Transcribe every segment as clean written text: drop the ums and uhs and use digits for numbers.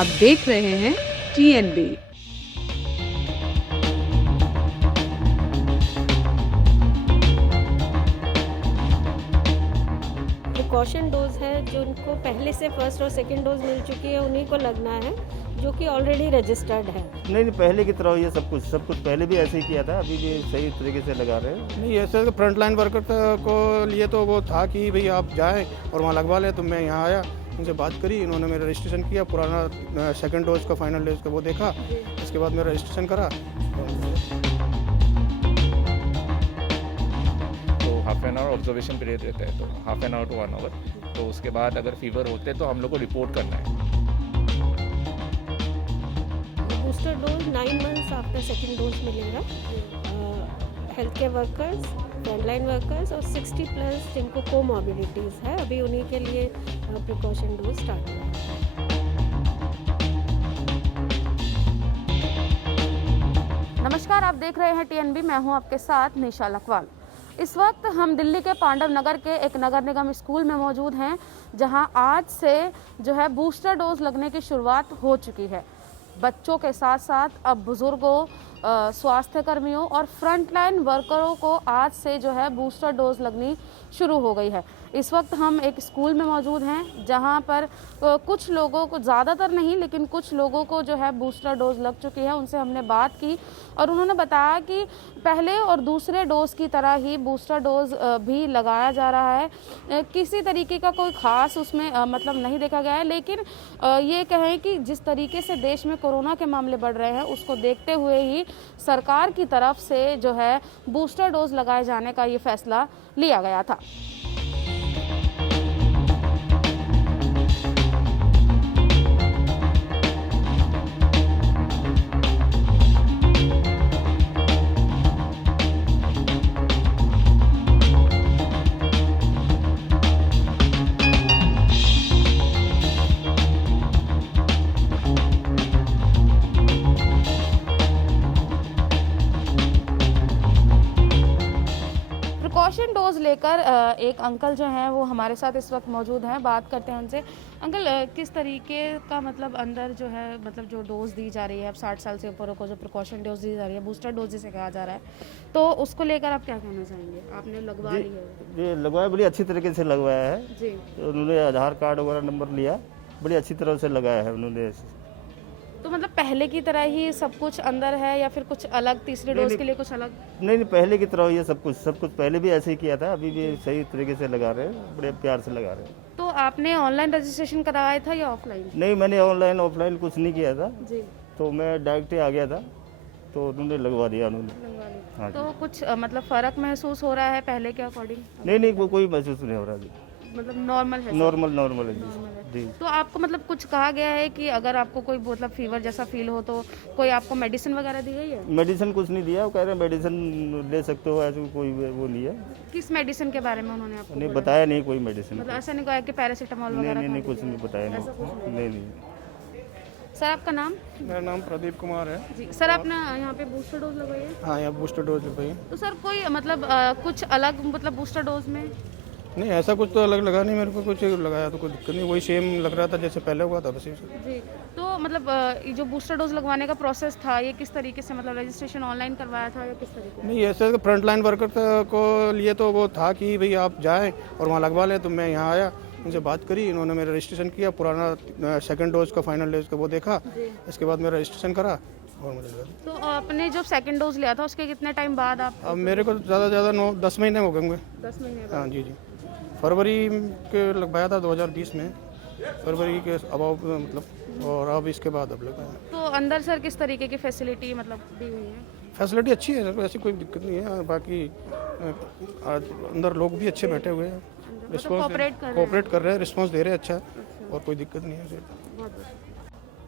आप देख रहे हैं TNB। प्रिकॉशन डोज है जिनको पहले से फर्स्ट और सेकंड डोज मिल चुकी है उन्हीं को लगना है, जो कि ऑलरेडी रजिस्टर्ड है। नहीं पहले की तरह ये सब कुछ पहले भी ऐसे ही किया था, अभी भी सही तरीके से लगा रहे हैं। नहीं ऐसे तो फ्रंट लाइन वर्कर को लिए तो वो था कि भाई आप जाएं और वहाँ लगवा लें। तो मैं यहाँ आया, उनसे बात करी, इन्होंने मेरा रजिस्ट्रेशन किया, पुराना सेकंड डोज का फाइनल डोज का वो देखा, इसके बाद मेरा रजिस्ट्रेशन करा। तो half an hour observation period रहता है, तो हाफ एन आवर टू 1 आवर। तो उसके बाद अगर फीवर होते तो हम लोग को रिपोर्ट करना है। Booster dose 9 months after second dose मिलेगा। Health care workers, frontline workers और 60 प्लस जिनको कोमॉर्बिडिटीज़ है, अभी उन्हीं के लिए प्रिकॉशन डोज स्टार्ट हुआ है। नमस्कार, आप देख रहे हैं TNB। मैं हूं आपके साथ निशा लखवाल। इस वक्त हम दिल्ली के पांडव नगर के एक नगर निगम स्कूल में मौजूद हैं, जहां आज से जो है बूस्टर डोज लगने की शुरुआत हो चुकी है। बच्चों के साथ साथ अब बुजुर्गों, स्वास्थ्य कर्मियों और फ्रंटलाइन वर्करों को आज से जो है बूस्टर डोज लगनी शुरू हो गई है। इस वक्त हम एक स्कूल में मौजूद हैं, जहां पर कुछ लोगों को, ज़्यादातर नहीं लेकिन कुछ लोगों को जो है बूस्टर डोज लग चुकी है। उनसे हमने बात की और उन्होंने बताया कि पहले और दूसरे डोज की तरह ही बूस्टर डोज भी लगाया जा रहा है। किसी तरीके का कोई ख़ास उसमें मतलब नहीं देखा गया है, लेकिन ये कहें कि जिस तरीके से देश में कोरोना के मामले बढ़ रहे हैं, उसको देखते हुए ही सरकार की तरफ से जो है बूस्टर डोज लगाए जाने का ये फैसला लिया गया था। प्रिकॉशन डोज लेकर एक अंकल जो हैं वो हमारे साथ इस वक्त मौजूद हैं। बात करते हैं उनसे। अंकल, किस तरीके का मतलब अंदर जो है मतलब जो डोज दी जा रही है, अब 60 साल से ऊपर को जो प्रिकॉशन डोज दी जा रही है, बूस्टर डोज जिसे कहा जा रहा है, तो उसको लेकर आप क्या कहना चाहेंगे? आपने लगवा ली है? ये लगवाया, बड़ी अच्छी तरीके से लगवाया है जी। तो उन्होंने आधार कार्ड वगैरह नंबर लिया, बड़ी अच्छी तरह से लगाया है उन्होंने। तो मतलब पहले की तरह ही सब कुछ अंदर है या फिर कुछ अलग, तीसरे डोज के लिए कुछ अलग? नहीं पहले की तरह ये सब कुछ पहले भी ऐसे ही किया था, अभी भी सही तरीके से लगा रहे हैं, बड़े प्यार से लगा रहे हैं। तो आपने ऑनलाइन रजिस्ट्रेशन कराया था या ऑफलाइन? नहीं, मैंने ऑनलाइन ऑफलाइन कुछ नहीं किया था, जी। तो मैं डायरेक्ट ही आ गया था, तो उन्होंने लगवा दिया उन्होंने। हाँ तो कुछ मतलब फ़र्क महसूस हो रहा है पहले के अकॉर्डिंग? नहीं कोई महसूस नहीं हो रहा जी, मतलब नॉर्मल है? नॉर्मल है जी। तो आपको मतलब कुछ कहा गया है कि अगर आपको कोई मतलब फीवर जैसा फील हो तो कोई आपको मेडिसिन वगैरह दी गई है? मेडिसिन कुछ नहीं दिया, वो कह रहे हैं मेडिसिन ले सकते हो, ऐसे कोई वो नहीं है। किस मेडिसिन के बारे में उन्होंने आपको नहीं बोला? बताया नहीं कोई मेडिसिन। मतलब ऐसा नहीं कहा कि पैरासीटामोल वगैरह? नहीं कुछ नहीं बताया, नहीं। सर, आपका नाम? मेरा नाम प्रदीप कुमार है। जी सर, आपने यहाँ पे बूस्टर डोज लगवाई है? हाँ, यहाँ बूस्टर डोज लगवाई। तो सर कोई मतलब कुछ अलग मतलब बूस्टर डोज में? नहीं ऐसा कुछ तो अलग लगा नहीं मेरे को, कुछ लगाया तो कोई दिक्कत नहीं, वही सेम लग रहा था जैसे पहले हुआ था बस। जी। तो मतलब ये जो बूस्टर डोज लगवाने का प्रोसेस था, ये किस तरीके से मतलब रजिस्ट्रेशन ऑनलाइन करवाया था या किस तरीके? नहीं ऐसे तो फ्रंट लाइन वर्कर को लिए तो वो था कि भाई आप जाएं और वहाँ लगवा लें। तो मैं यहाँ आया, उनसे बात करी, इन्होंने मेरा रजिस्ट्रेशन किया, पुराना सेकंड डोज का फाइनल डोज का वो देखा, इसके बाद मेरा रजिस्ट्रेशन करा और मुझे लगा। तो आपने जो सेकंड डोज लिया था उसके कितने टाइम बाद आप? अब मेरे को ज़्यादा से ज़्यादा 9-10 महीने हो गए होंगे। 10 महीने बाद? हाँ जी। फरवरी के लगवाया था 2020 में, फरवरी के अबाव मतलब, और अब इसके बाद अब लगाया। तो अंदर सर किस तरीके की फैसिलिटी मतलब दी हुई है? फैसिलिटी अच्छी है सर, ऐसी कोई दिक्कत नहीं है। बाकी अंदर लोग भी अच्छे बैठे हुए हैं, कोऑपरेट कर रहे हैं, रिस्पॉन्स दे रहे हैं अच्छा, और कोई दिक्कत नहीं है सर।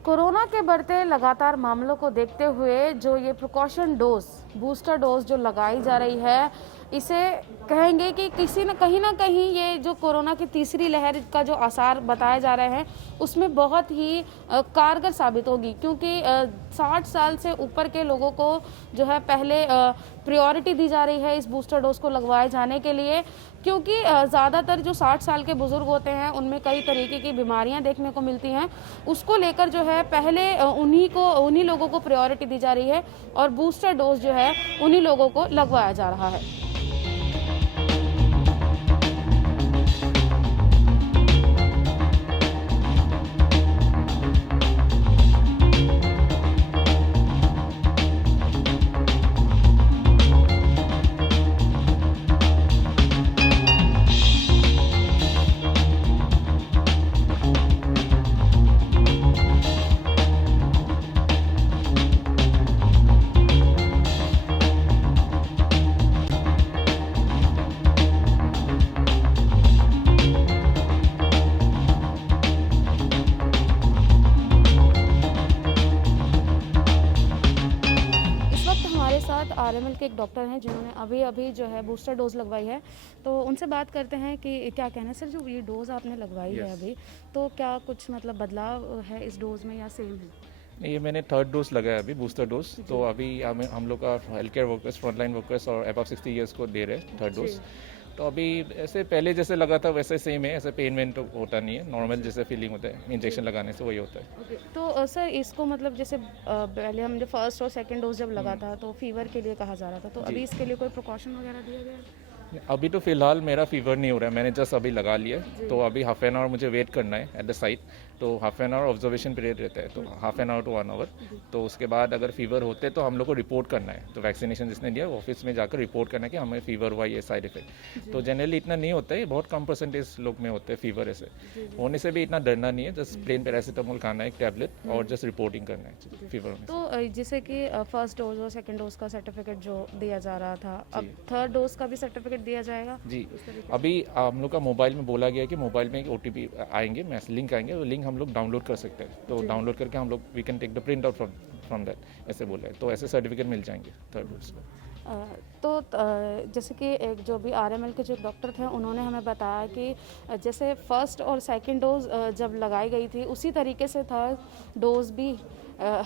कोरोना के बढ़ते लगातार मामलों को देखते हुए जो ये प्रिकॉशन डोज बूस्टर डोज जो लगाई जा रही है, इसे कहेंगे कि कहीं ना कहीं ये जो कोरोना की तीसरी लहर का जो आसार बताए जा रहे हैं उसमें बहुत ही कारगर साबित होगी, क्योंकि 60 साल से ऊपर के लोगों को जो है पहले प्रायोरिटी दी जा रही है इस बूस्टर डोज को लगवाए जाने के लिए, क्योंकि ज़्यादातर जो 60 साल के बुज़ुर्ग होते हैं उनमें कई तरीके की बीमारियां देखने को मिलती हैं। उसको लेकर जो है पहले उन्हीं लोगों को प्रायोरिटी दी जा रही है और बूस्टर डोज जो है उन्हीं लोगों को लगवाया जा रहा है। आरएमएल के एक डॉक्टर हैं जिन्होंने अभी जो है बूस्टर डोज लगवाई है, तो उनसे बात करते हैं कि क्या कहना है। सर, जो ये डोज आपने लगवाई है अभी, तो क्या कुछ मतलब बदलाव है इस डोज में या सेम है? नहीं, ये मैंने 3rd डोज लगाया अभी, बूस्टर डोज। तो अभी हम लोग का health care workers, frontline workers और अबव 60 ईयर्स को दे रहे हैं 3rd डोज। तो अभी ऐसे पहले जैसे लगा था वैसे सेम है, ऐसे पेन वेन तो होता नहीं है, नॉर्मल जैसे फीलिंग होता है इंजेक्शन लगाने से वही होता है। तो सर इसको मतलब जैसे पहले हम जब 1st और 2nd डोज जब लगा था तो फीवर के लिए कहा जा रहा था, तो अभी इसके लिए कोई प्रिकॉशन वगैरह दिया गया है? अभी तो फिलहाल मेरा फीवर नहीं हो रहा है, मैंने जस्ट अभी लगा लिया, तो अभी हाफ एन आवर मुझे वेट करना है एट द साइट। तो half an hour observation period रहता है, तो हाफ एन आवर टू 1 आवर। तो उसके बाद अगर फीवर होते तो हम लोग को रिपोर्ट करना है, तो वैक्सीनेशन जिसने दिया ऑफिस में जाकर रिपोर्ट करना है कि हमें फीवर हुआ, ये साइड इफेक्ट। तो जनरली इतना नहीं होता है, बहुत कम परसेंटेज लोग में होते हैं फीवर। ऐसे होने से भी इतना डरना नहीं है, जस्ट प्लेन पैरासीटामोल खाना है, एक टैबलेट, और जस्ट रिपोर्टिंग करना है फीवर होने से। तो जैसे कि 1st डोज और 2nd डोज का सर्टिफिकेट जो दिया जा रहा था, अब 3rd डोज का भी सर्टिफिकेट दिया जाएगा? जी, अभी हम लोग का मोबाइल में बोला गया कि मोबाइल में एक OTP आएंगे, लिंक आएंगे, वो लिंक हम लोग डाउनलोड कर सकते हैं। तो डाउनलोड करके हम लोग we can take the print out from that, ऐसे बोला है। तो ऐसे सर्टिफिकेट मिल जाएंगे 3rd डोज का। तो जैसे कि एक जो भी आरएमएल के जो डॉक्टर थे उन्होंने हमें बताया कि जैसे 1st और 2nd डोज जब लगाई गई थी उसी तरीके से 3rd डोज भी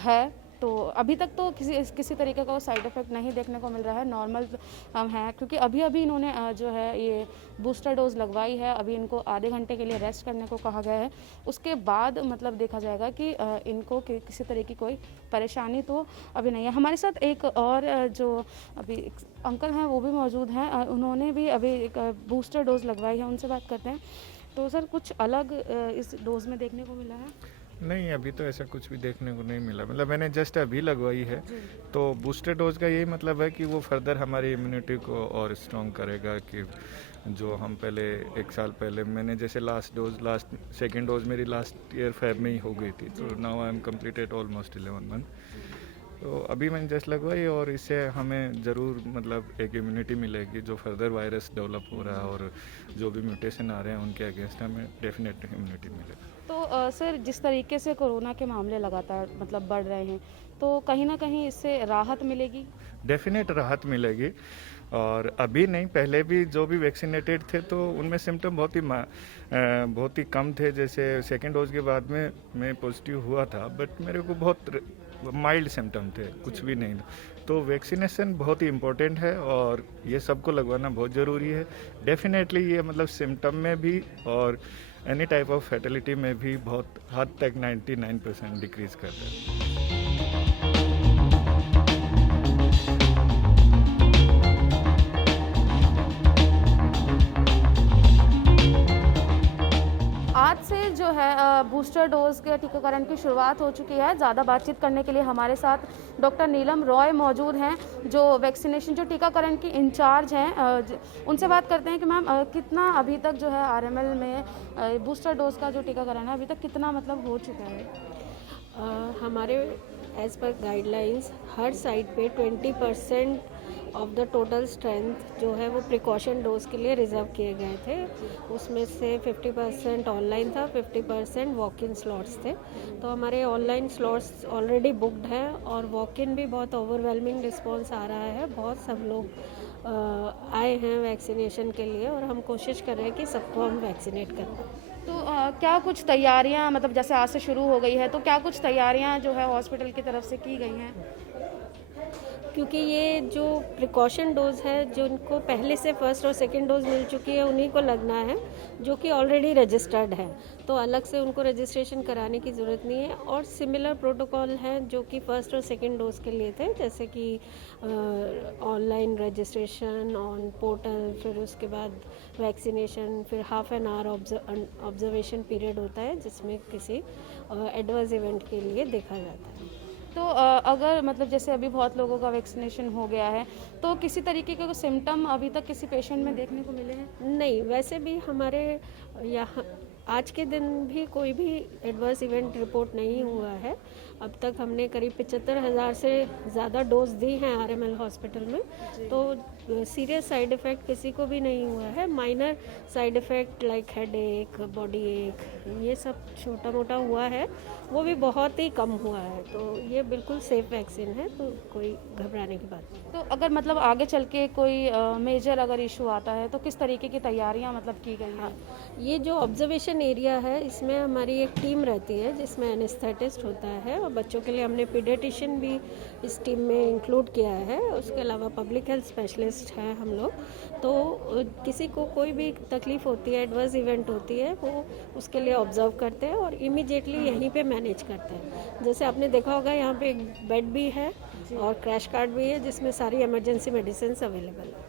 है। तो अभी तक तो किसी तरीके का साइड इफ़ेक्ट नहीं देखने को मिल रहा है, नॉर्मल है, क्योंकि अभी इन्होंने जो है ये बूस्टर डोज लगवाई है। अभी इनको आधे घंटे के लिए रेस्ट करने को कहा गया है, उसके बाद मतलब देखा जाएगा कि इनको किसी तरह की कोई परेशानी तो अभी नहीं है। हमारे साथ एक और जो अभी अंकल हैं वो भी मौजूद हैं, उन्होंने भी अभी एक बूस्टर डोज लगवाई है, उनसे बात करते हैं। तो सर, कुछ अलग इस डोज में देखने को मिला है? नहीं, अभी तो ऐसा कुछ भी देखने को नहीं मिला, मतलब मैंने जस्ट अभी लगवाई है। तो बूस्टर डोज का यही मतलब है कि वो फर्दर हमारी इम्यूनिटी को और स्ट्रॉन्ग करेगा। कि जो हम पहले 1 साल पहले मैंने जैसे लास्ट 2nd डोज मेरी लास्ट ईयर फेब में ही हो गई थी, तो now I am completed almost 11 month. तो अभी मैंने जस्ट लगवाई और इससे हमें ज़रूर मतलब एक इम्यूनिटी मिलेगी, जो फर्दर वायरस डेवलप हो रहा है और जो भी म्यूटेशन आ रहे हैं उनके अगेंस्ट हमें डेफिनेट इम्यूनिटी मिलेगी। तो सर, जिस तरीके से कोरोना के मामले लगातार मतलब बढ़ रहे हैं, तो कहीं ना कहीं इससे राहत मिलेगी? डेफिनेट राहत मिलेगी। और अभी नहीं, पहले भी जो भी वैक्सीनेटेड थे तो उनमें सिम्टम बहुत ही कम थे। जैसे 2nd डोज के बाद में मैं पॉजिटिव हुआ था, बट मेरे को बहुत माइल्ड सिम्टम थे, कुछ भी नहीं। तो वैक्सीनेशन बहुत ही इम्पोर्टेंट है और ये सबको लगवाना बहुत ज़रूरी है। डेफिनेटली ये मतलब सिम्टम में भी और एनी टाइप ऑफ फैटेलिटी में भी बहुत हद तक 99% डिक्रीज करता है। आज से जो है बूस्टर डोज के टीकाकरण की शुरुआत हो चुकी है। ज़्यादा बातचीत करने के लिए हमारे साथ डॉक्टर नीलम रॉय मौजूद हैं, जो वैक्सीनेशन जो टीकाकरण की इंचार्ज हैं। उनसे बात करते हैं कि मैम, कितना अभी तक जो है आरएमएल में बूस्टर डोज का जो टीकाकरण है अभी तक कितना मतलब हो चुका है? हमारे एज़ पर गाइडलाइंस हर साइट पे 20% ऑफ द टोटल स्ट्रेंथ जो है वो प्रिकॉशन डोज के लिए रिजर्व किए गए थे। उसमें से 50% ऑनलाइन था, 50% वॉक इन स्लॉट्स थे। तो हमारे ऑनलाइन स्लॉट्स ऑलरेडी बुकड हैं और वॉक इन भी बहुत ओवरवेलमिंग रिस्पॉन्स आ रहा है। बहुत सब लोग आए हैं वैक्सीनेशन के लिए और हम कोशिश कर रहे हैं कि सबको हम वैक्सीनेट कर पाएँ। तो क्या कुछ तैयारियां, मतलब जैसे आज से शुरू हो गई है, तो क्या कुछ तैयारियां जो है हॉस्पिटल की तरफ से की गई हैं? क्योंकि ये जो प्रिकॉशन डोज है, जिनको पहले से फर्स्ट और सेकंड डोज मिल चुकी है उन्हीं को लगना है, जो कि ऑलरेडी रजिस्टर्ड है। तो अलग से उनको रजिस्ट्रेशन कराने की ज़रूरत नहीं है। और सिमिलर प्रोटोकॉल हैं जो कि फर्स्ट और सेकंड डोज के लिए थे, जैसे कि ऑनलाइन रजिस्ट्रेशन ऑन पोर्टल, फिर उसके बाद वैक्सीनेशन, फिर half an hour observation period होता है जिसमें किसी एडवर्स इवेंट के लिए देखा जाता है। तो अगर मतलब जैसे अभी बहुत लोगों का वैक्सीनेशन हो गया है, तो किसी तरीके के सिम्टम अभी तक किसी पेशेंट में देखने को मिले हैं? नहीं, वैसे भी हमारे यहाँ आज के दिन भी कोई भी एडवर्स इवेंट रिपोर्ट नहीं हुआ है। अब तक हमने करीब 75,000 से ज़्यादा डोज दी हैं आरएमएल हॉस्पिटल में। तो सीरियस साइड इफ़ेक्ट किसी को भी नहीं हुआ है। Minor side effect like head एक, बॉडी एक, ये सब छोटा मोटा हुआ है, वो भी बहुत ही कम हुआ है। तो ये बिल्कुल सेफ वैक्सीन है, तो कोई घबराने की बात नहीं। तो अगर मतलब आगे चल के कोई मेजर अगर इशू आता है तो किस तरीके की तैयारियां मतलब की गई हैं? ये जो ऑब्जर्वेशन एरिया है, इसमें हमारी एक टीम रहती है जिसमें एनेस्थेटिस्ट होता है और बच्चों के लिए हमने पीडियाट्रिशियन भी इस टीम में इंक्लूड किया है। उसके अलावा पब्लिक हेल्थ स्पेशलिस्ट हैं हम लोग। तो किसी को कोई भी तकलीफ़ होती है, एडवर्स इवेंट होती है, वो उसके लिए ऑब्जर्व करते हैं और इमीडिएटली यहीं पे मैनेज करते हैं। जैसे आपने देखा होगा यहाँ पे एक बेड भी है और क्रैश कार्ड भी है जिसमें सारी इमरजेंसी मेडिसिन अवेलेबल है।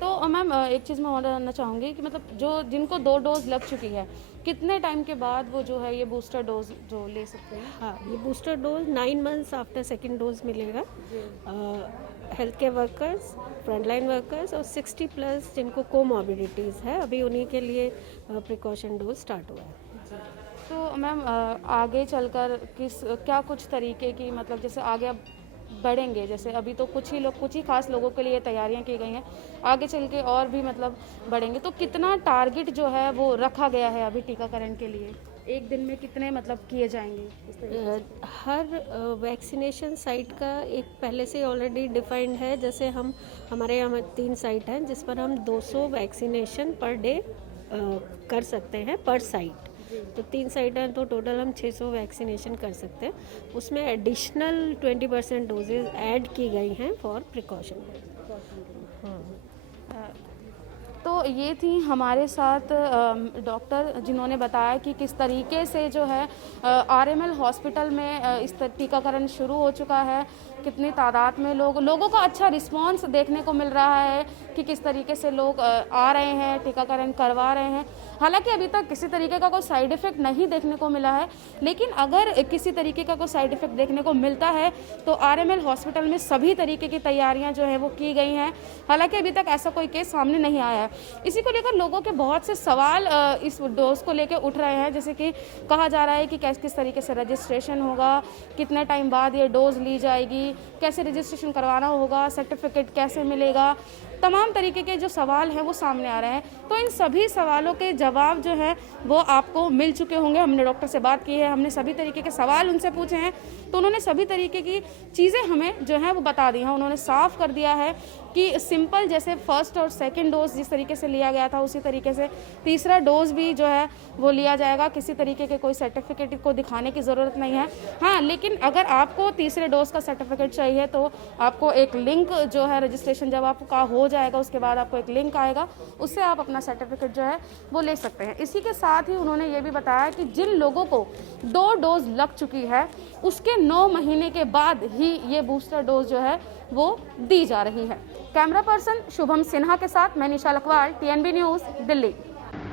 तो मैम एक चीज़ मैं और जानना चाहूँगी कि मतलब जो जिनको 2 डोज लग चुकी है, कितने टाइम के बाद वो जो है ये बूस्टर डोज जो ले सकते हैं? हाँ, ये booster dose 9 months after second dose मिलेगा। Health care workers, frontline workers और 60 प्लस जिनको कोमॉर्बिडिटीज़ है, अभी उन्हीं के लिए प्रिकॉशन डोज स्टार्ट हुआ है। तो मैम आगे चलकर क्या कुछ तरीके की मतलब जैसे आगे अब बढ़ेंगे, जैसे अभी तो कुछ ही खास लोगों के लिए तैयारियां की गई हैं, आगे चल के और भी मतलब बढ़ेंगे, तो कितना टारगेट जो है वो रखा गया है अभी टीकाकरण के लिए? एक दिन में कितने मतलब किए जाएंगे? हर वैक्सीनेशन साइट का एक पहले से ऑलरेडी डिफाइंड है। जैसे हमारे यहाँ 3 साइट हैं जिस पर हम 200 वैक्सीनेशन पर डे कर सकते हैं पर साइट। तो 3 साइट हैं तो टोटल हम 600 वैक्सीनेशन कर सकते हैं। उसमें एडिशनल 20% डोजेज ऐड की गई हैं फॉर प्रिकॉशन। तो ये थी हमारे साथ डॉक्टर जिन्होंने बताया कि किस तरीके से जो है आरएमएल हॉस्पिटल में इस टीकाकरण शुरू हो चुका है, कितनी तादाद में लोगों का अच्छा रिस्पांस देखने को मिल रहा है कि किस तरीके से लोग आ रहे हैं, टीकाकरण करवा रहे हैं। हालांकि अभी तक किसी तरीके का कोई साइड इफ़ेक्ट नहीं देखने को मिला है, लेकिन अगर किसी तरीके का कोई साइड इफ़ेक्ट देखने को मिलता है तो आरएमएल हॉस्पिटल में सभी तरीके की तैयारियां जो है वो की गई हैं। हालांकि अभी तक ऐसा कोई केस सामने नहीं आया है। इसी को लेकर लोगों के बहुत से सवाल इस डोज को लेकर उठ रहे हैं, जैसे कि कहा जा रहा है कि किस तरीके से रजिस्ट्रेशन होगा, कितने टाइम बाद ये डोज ली जाएगी, कैसे रजिस्ट्रेशन करवाना होगा, सर्टिफिकेट कैसे मिलेगा, तमाम तरीके के जो सवाल हैं वो सामने आ रहे हैं। तो इन सभी सवालों के जवाब जो है वो आपको मिल चुके होंगे। हमने डॉक्टर से बात की है, हमने सभी तरीके के सवाल उनसे पूछे हैं, तो उन्होंने सभी तरीके की चीज़ें हमें जो है वो बता दी हैं। उन्होंने साफ कर दिया है कि सिंपल जैसे फर्स्ट और सेकंड डोज जिस तरीके से लिया गया था उसी तरीके से तीसरा डोज भी जो है वो लिया जाएगा। किसी तरीके के कोई सर्टिफिकेट को दिखाने की ज़रूरत नहीं है। हाँ, लेकिन अगर आपको तीसरे डोज का सर्टिफिकेट चाहिए तो आपको एक लिंक जो है रजिस्ट्रेशन जब आपका हो जाएगा उसके बाद आपको एक लिंक आएगा, उससे आप अपना सर्टिफिकेट जो है वो ले सकते हैं। इसी के साथ ही उन्होंने ये भी बताया कि जिन लोगों को 2 डोज लग चुकी है उसके 9 महीने के बाद ही ये बूस्टर डोज जो है वो दी जा रही है। कैमरा पर्सन शुभम सिन्हा के साथ मैं निशा लखवाल, TNB न्यूज़, दिल्ली।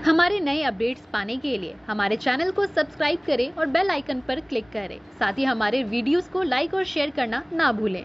हमारे नए अपडेट्स पाने के लिए हमारे चैनल को सब्सक्राइब करें और बेल आइकन पर क्लिक करें। साथ ही हमारे वीडियोस को लाइक और शेयर करना ना भूलें।